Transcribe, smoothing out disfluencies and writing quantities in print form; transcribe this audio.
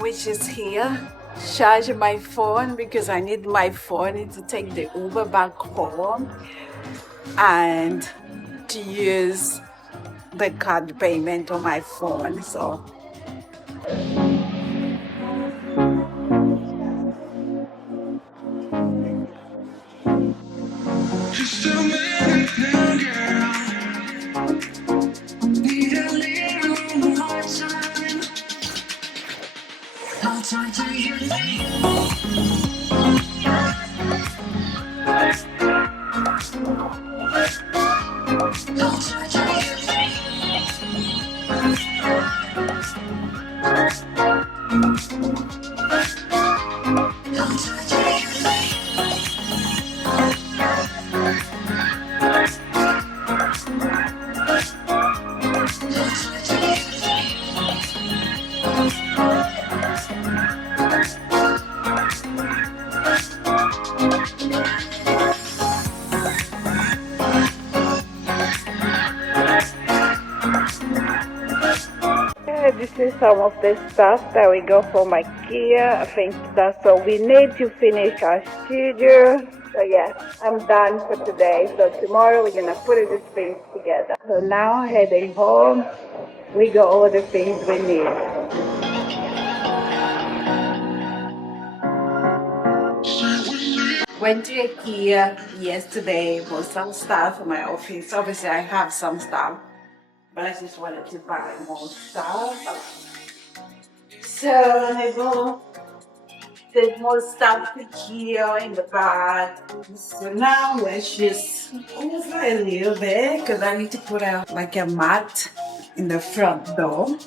Which is here, charging my phone because I need my phone to take the Uber back home and to use the card payment on my phone. So just a minute now, girl. Need a little more time. I'll talk to you later. This is some of the stuff that we got from IKEA. I think that's all we need to finish our studio. So yeah, I'm done for today. So tomorrow we're gonna put these things together. So now heading home, we got all the things we need. Went to IKEA yesterday for some stuff for my office. Obviously I have some stuff, but I just wanted to buy more stuff. So I go, there's more stuff here in the bag. So now let's just move a little bit because I need to put out like a mat in the front door.